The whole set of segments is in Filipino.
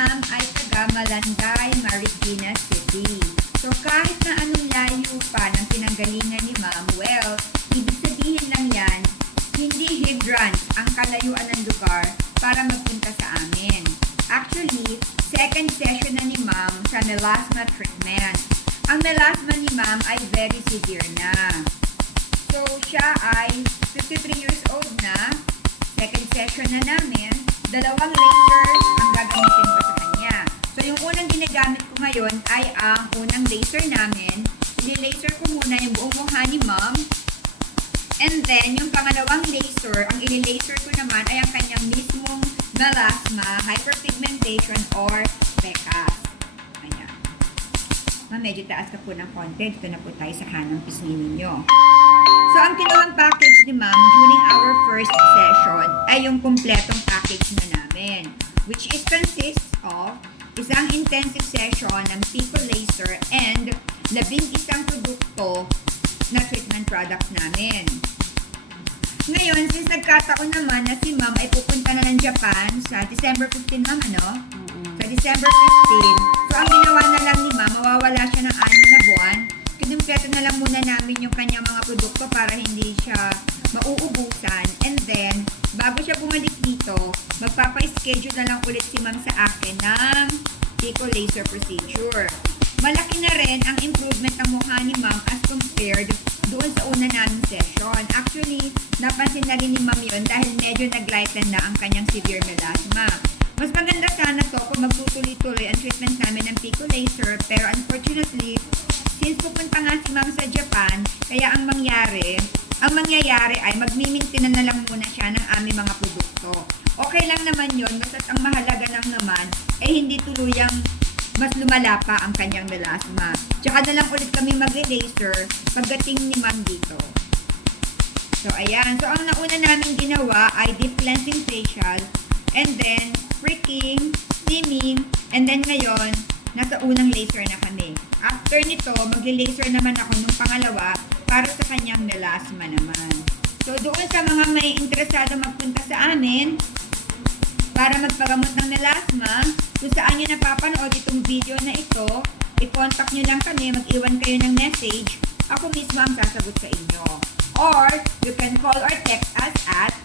ma'am ay taga Malanday, Marikina City. So kahit na anong layo pa ng pinanggalingan ni ma'am, well, ibig sabihin lang yan, hindi hindrance ang kalayuan ng lugar para magpunta sa amin. Actually, second session na ni ma'am sa melasma treatment. Ang melasma ni ma'am ay very severe na. So siya ay 53 years old na, second session na namin, 2 laser ang gagamitin ko sa kanya. So yung unang ginagamit ko ngayon ay ang unang laser namin. I-laser ko muna yung buong mukha ni ma'am. And then, yung pangalawang laser, ang i-laser ko naman ay ang kanyang mismong melasma, hyperpigmentation, or pecas. Ayan. Medyo taas ka po ng konti. Dito na po tayo sa kanang pisngi ninyo. So, ang kinuhang package ni ma'am during our first session ay yung kumpletong package na namin. Which is consists of isang intensive session ng Pico Laser and 11 produkto na treatment products namin. Ngayon, since nagkataon naman na si ma'am ay pupunta na ng Japan sa December 15, ma'am, ano? Sa December 15. So, ang ginawa na lang ni ma'am, mawawala siya ng 6 na buwan. Kinumpleto na lang muna namin yung kanyang mga produkto para hindi siya mauubusan. And then, bago siya bumalik dito, magpapa-schedule na lang ulit si ma'am sa akin ng Pico Laser procedure. Malaki na rin ang improvement ng mukha ni ma'am as compared doon sa una naming session. Actually, napansin na rin ni ma'am yun dahil medyo nag-lighten na ang kanyang severe melasma. Mas maganda sana to kung magtutuloy-tuloy ang treatment namin ng Pico Laser, pero unfortunately, since pupunta nga si ma'am sa Japan, kaya ang mangyayari ay magmimintinan na lang muna siya ng aming mga produkto. Okay lang naman yun, basta't ang mahalaga lang naman ay hindi tuluyang mas lumala pa ang kanyang melasma. Tsaka na lang ulit kami mag-laser pagdating ni ma'am dito. So, ayan. So, ang nauna namin ginawa ay deep cleansing facial, and then pricking, steaming, and then ngayon, nasa unang laser na kami. After nito, mag-laser naman ako nung pangalawa para sa kanyang melasma naman. So, doon sa mga may interesado magpunta sa amin, para magpagamot ng melasma, kung saan nyo napapanood itong video na ito, i-contact nyo lang kami, mag-iwan kayo ng message, ako mismo ang sasagot sa inyo. Or, you can call or text us at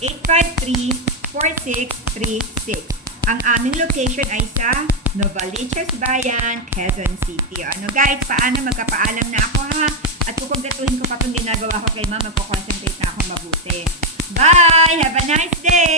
0925-853-4636. Ang aming location ay sa Novaliches Bayan, Quezon City. Ano guys, paano magkapaalam na ako ha? At kukumpletuhin ko pa itong ginagawa ko kay ma'am, magko-concentrate na akong mabuti. Bye! Have a nice day!